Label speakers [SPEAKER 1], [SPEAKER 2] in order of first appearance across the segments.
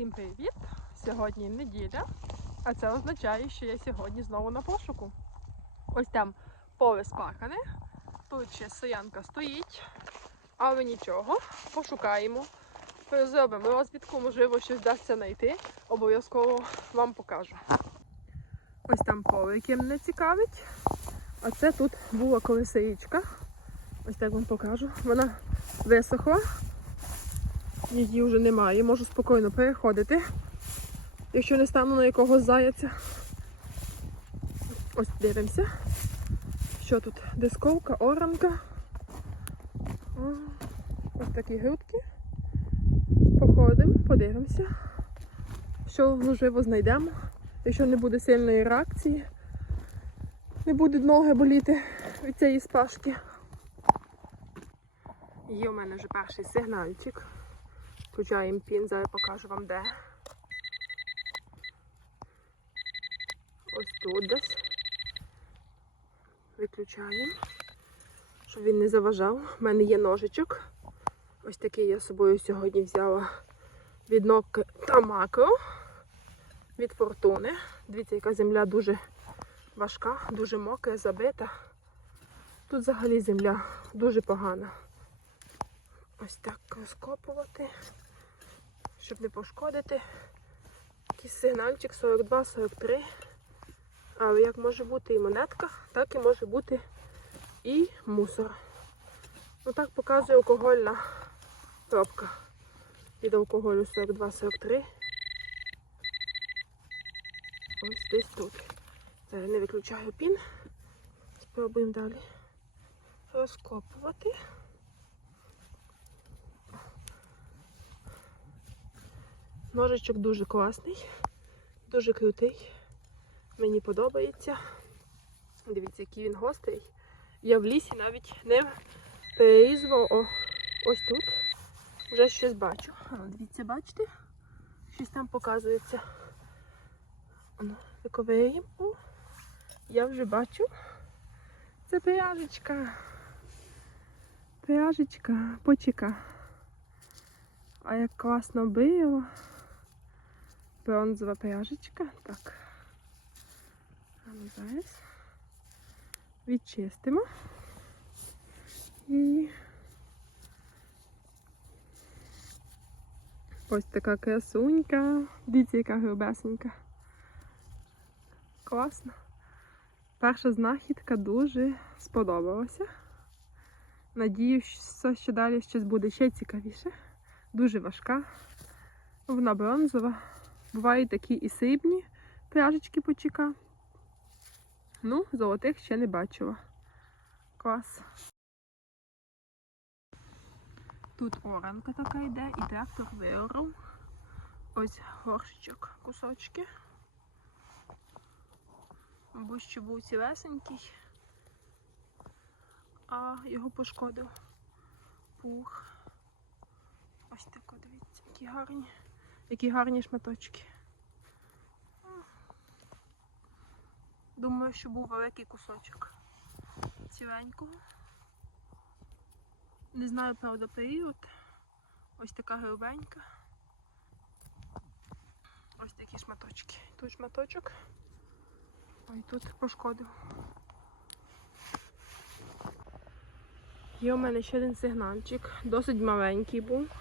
[SPEAKER 1] Всім привіт! Сьогодні неділя, а це означає, що я сьогодні знову на пошуку. Ось там поле спахане, тут ще стоянка стоїть, але нічого, пошукаємо. Зробимо розвідку, можливо, щось вдасться знайти. Обов'язково вам покажу. Ось там поле, яке мене цікавить. А це тут була колись річка. Ось так вам покажу. Вона висохла. Її вже немає, можу спокійно переходити, якщо не стану на якогось заяця. Ось дивимося. Що тут? Дисковка, оранка. Ось такі грудки. Походимо, подивимося, що можливо знайдемо. Якщо не буде сильної реакції, не будуть ноги боліти від цієї спашки. Є у мене вже перший сигнальчик. Включаємо пін, зараз покажу вам де. Ось тут десь. Виключаємо, щоб він не заважав. У мене є ножичок. Ось такий я з собою сьогодні взяла від Nokia Tamako від фортуни. Дивіться, яка земля дуже важка, дуже мокра, забита. Тут взагалі земля дуже погана. Ось так розкопувати, щоб не пошкодити. Якийсь сигнальчик 42-43. Але як може бути і монетка, так і може бути і мусор. Ну так показує алкогольна пробка. Від алкоголю 42-43. Ось десь тут. Зараз не виключаю пін. Спробуємо далі розкопувати. Ножичок дуже класний, дуже крутий. Мені подобається. Дивіться, який він гострий. Я в лісі навіть не перерізувала. О, ось тут. Вже щось бачу. Дивіться, бачите? Щось там показується. Ну, Я вже бачу. Це пряжечка. Пряжечка, почека. А як класно било. Бронзова пряжечка. Так. А ну зараз відчистимо. І ось така красунька. Дивіться, яка грубесенька. Класно. Перша знахідка дуже сподобалася. Надіюся, що далі щось буде ще цікавіше. Дуже важка. Вона бронзова. Бувають такі і срібні пряжечки почека. Ну, золотих ще не бачила. Клас. Тут оранка така йде і трактор виорав. Ось горщичок, кусочки. Мабуть, що був цілесенький, а його пошкодив пух. Ось так, дивіться, які гарні, які гарні шматочки. Думаю, що був великий кусочок ціленького. Не знаю, правда, період. Ось така грубенька. Ось такі шматочки. Тут шматочок. Ой, тут пошкодив. Є у мене ще один сигнальчик. Досить маленький був.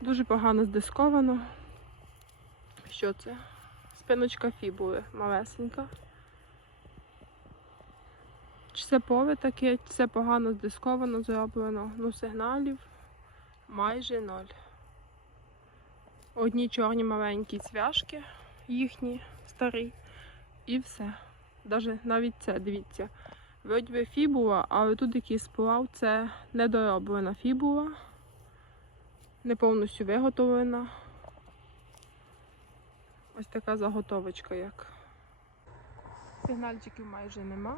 [SPEAKER 1] Дуже погано здисковано. Що це? Спиночка фібули малесенька. Чи це поле таке, чи це погано здисковано зроблено. Ну, сигналів майже ноль. Одні чорні маленькі цвяшки, їхні старі, і все. Даже навіть це, дивіться. Вроді би фібула, але тут якийсь сплав, це недороблена фібула, не повністю виготовлена. Ось така заготовочка як. Сигнальчиків майже нема.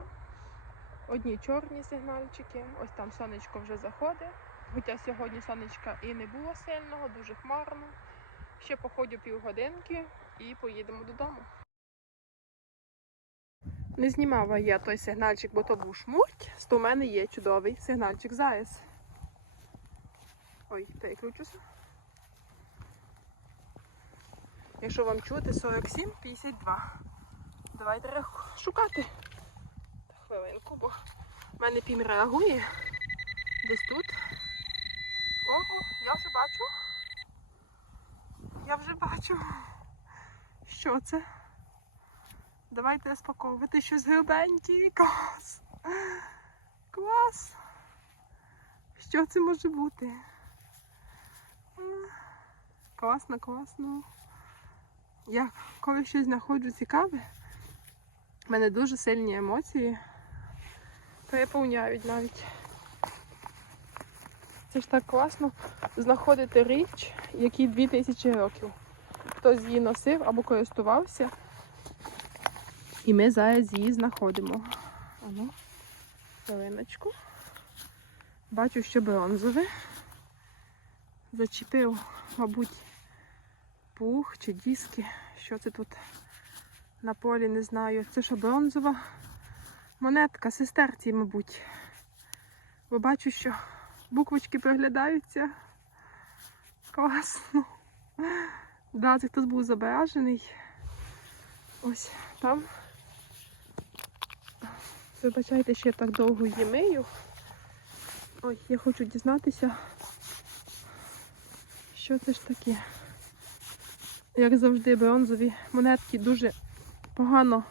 [SPEAKER 1] Одні чорні сигнальчики, ось там сонечко вже заходить. Хоча сьогодні сонечка і не було сильного, дуже хмарно. Ще походю півгодинки і поїдемо додому. Не знімала я той сигнальчик, бо то був шмурть. То в мене є чудовий сигнальчик зараз. Ой, переключуся. Якщо вам чути, 47, 52. Давайте шукати. Хвилинку, бо в мене пім реагує. Десь тут. Ого, я вже бачу. Я вже бачу. Що це? Давайте розпаковувати щось грубеньке. Клас. Клас. Що це може бути? Класно, класно. Я коли щось знаходжу цікаве, в мене дуже сильні емоції. Переповняють навіть. Це ж так класно знаходити річ, якій 2000 років. Хтось її носив або користувався. І ми зараз її знаходимо. Ану, хвилиночку. Бачу, що бронзове. Зачепив, мабуть, пух чи диски. Що це тут на полі, не знаю. Це що бронзова монетка сестерці, мабуть. Бо бачу, що буквочки приглядаються. Класно. Да, це хтось був зображений. Ось там. Вибачайте, що я так довго її мию. Ой, я хочу дізнатися, що це ж таке. Як завжди, бронзові монетки дуже погано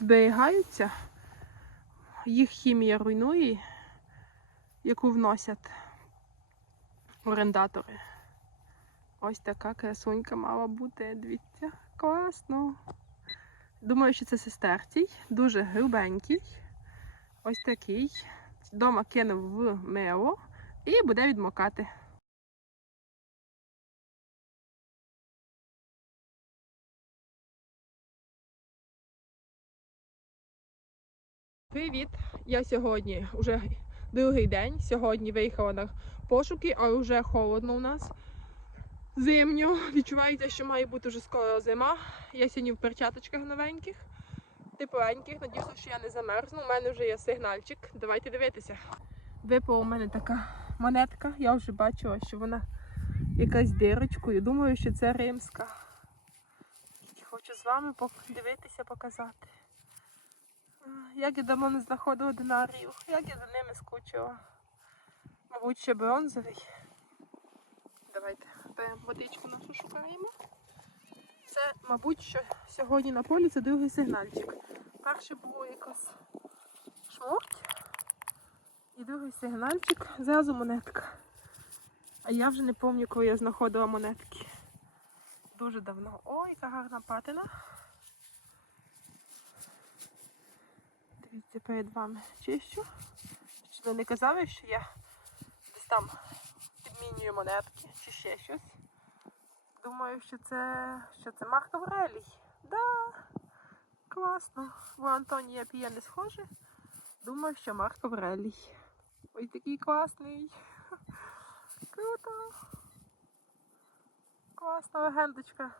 [SPEAKER 1] зберігаються. Їх хімія руйнує, яку вносять орендатори. Ось така красунька мала бути. Дивіться, класно. Думаю, що це сестерцій, дуже грубенький. Ось такий. Дома кинув в мило і буде відмокати. Привіт! Я сьогодні вже другий день. Сьогодні виїхала на пошуки, але вже холодно у нас. Зимньо. Відчувається, що має бути вже скоро зима. Я сьогодні в перчаточках новеньких, тепленьких. Надіюся, що я не замерзну. У мене вже є сигнальчик. Давайте дивитися. Випала у мене така монетка. Я вже бачила, що вона якась дирочкою. Думаю, що це римська. Хочу з вами подивитися, показати. Як я давно не знаходила динарію, як я за ними скучила. Мабуть, ще бронзовий. Давайте беремо водичку нашу шукаємо. Це, мабуть, що сьогодні на полі це другий сигнальчик. Перший було якось шмурть. І другий сигнальчик, зразу монетка. А я вже не пам'ятаю, коли я знаходила монетки. Дуже давно. Ой, яка гарна патина. Дивіться, перед вами чищу. Чи ви не казали, що я десь там підмінюю монетки чи ще щось. Думаю, що це що це Марк Аврелій. Да, класно. У Антонія Пія не схоже. Думаю, що Марк Аврелій. Ой, такий класний. Круто. Класна легендочка.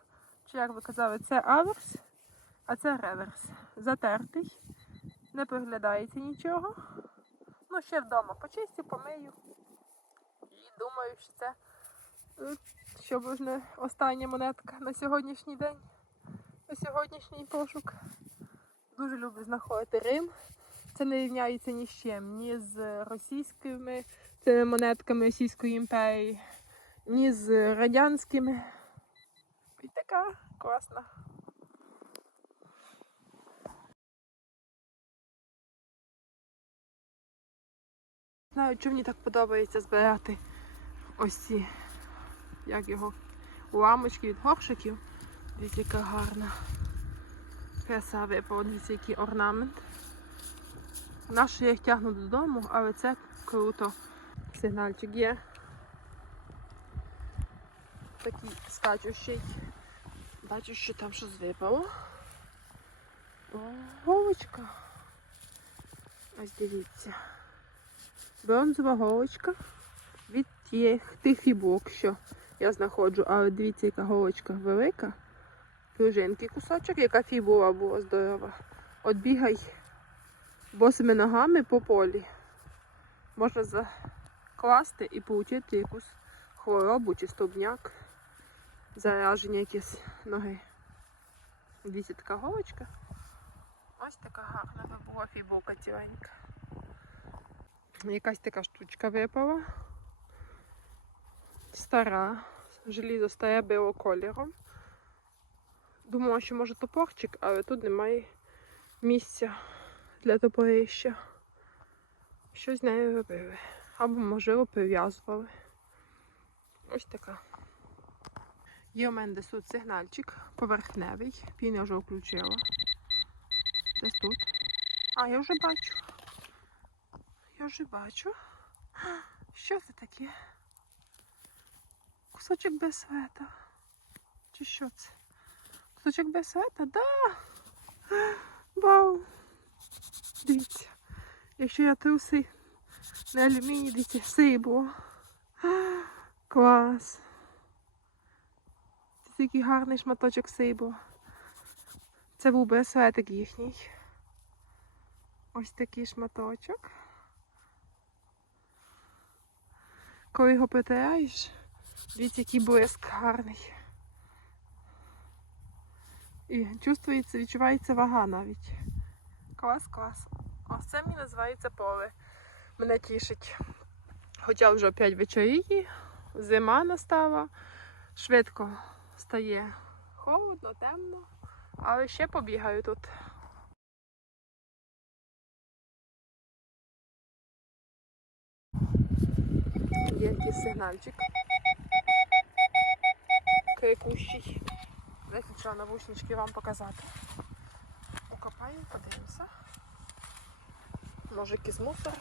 [SPEAKER 1] Чи як ви казали, це аверс, а це реверс. Затертий. Не приглядається нічого. Ну, ще вдома почистю, помию. І думаю, що це е, щоб ж не остання монетка на сьогоднішній день, на сьогоднішній пошук. Дуже люблю знаходити Рим. Це не рівняється ні з чим, ні з російськими цими монетками Російської імперії, ні з радянськими. І така класна. Знаю, чому мені так подобається збирати ось ці, як його, уламочки від горшиків. Дивіться, яка гарна краса випала, дивіться, який орнамент. Наше я їх тягну додому, але це круто. Сигнальчик є. Такий скачущий. Бачу, що там щось випало. О, голочка. Ось дивіться. Бронзова голочка від тих, тих фібок, що я знаходжу. Але дивіться, яка голочка велика. Пружинки кусочок, яка фібула була здорова. От бігай босими ногами по полі. Можна закласти і отримати якусь хворобу чи стовбняк. заряжені якісь ноги. Дивіться, така голочка. Ось така гарна була фібулка ціленька. Якась така штучка випала. Стара. Желізо стає білого кольору. Думала, що може топорчик, але тут немає місця для топорища. Що з нею робили? Або, можливо, прив'язували. Ось така. Є у мене десь тут сигнальчик поверхневий. Він я вже включила. Десь тут. А, я вже бачу. Я вже бачу. Що це таке? Кусочок без света. Чи що це? Кусочок без света? Да! Вау! Дивіться. Якщо я труси на алюміній, дивіться, сибло. Клас. Це такий гарний шматочок сибла. Це був браслетик їхній. Ось такий шматочок. Коли його притираєш, дивіться, який блиск гарний. І чувствується, відчувається вага навіть. Клас, клас. Ось це мені називається поле. Мене тішить. Хоча вже опять вечоріє, зима настала, швидко стає холодно, темно, але ще побігаю тут. Якийсь сигнальчик. Крикущий. Десь що навушнички вам показати. Покопаємо, подивимося. Ножики з мусор.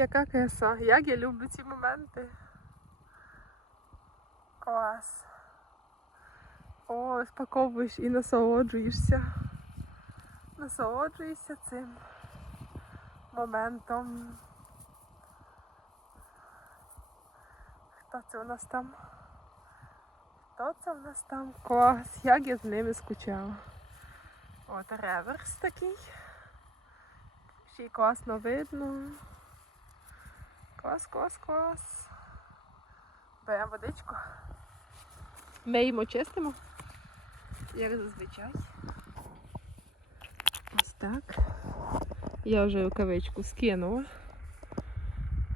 [SPEAKER 1] Яка краса. Як я люблю ці моменти. Клас. О, спаковуєш і насолоджуєшся. Насолоджуєшся цим моментом. Хто це у нас там? Хто це у нас там? Клас, як я з ними скучала. От реверс такий. Ще й класно видно. Клас, клас, клас. Беремо водичку. Миємо, чистимо. Як зазвичай. Ось так. Я вже рукавичку скинула.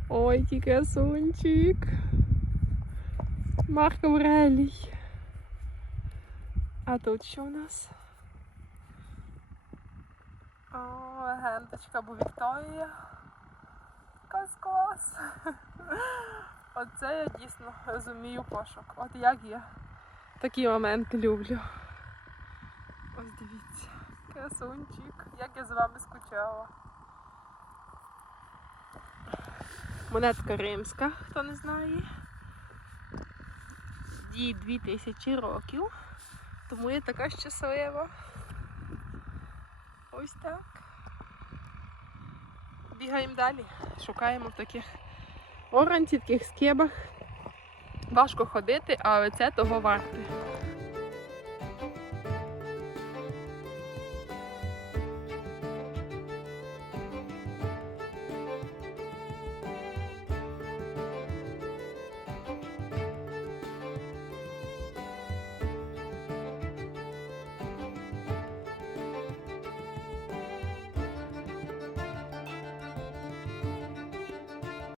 [SPEAKER 1] Ой, який красунчик. Марк Аврелій. А тут що у нас? О, легендочка або Вікторія. Клас-клас. Оце я дійсно розумію пошук. От як я такі моменти люблю. Ось дивіться. Красунчик. Як я з вами скучала. Монетка римська, хто не знає. Їй 2000 років. Тому я така щаслива. Ось так. Бігаємо далі. Шукаємо в таких оранці, таких скебах. Важко ходити, але це того варте.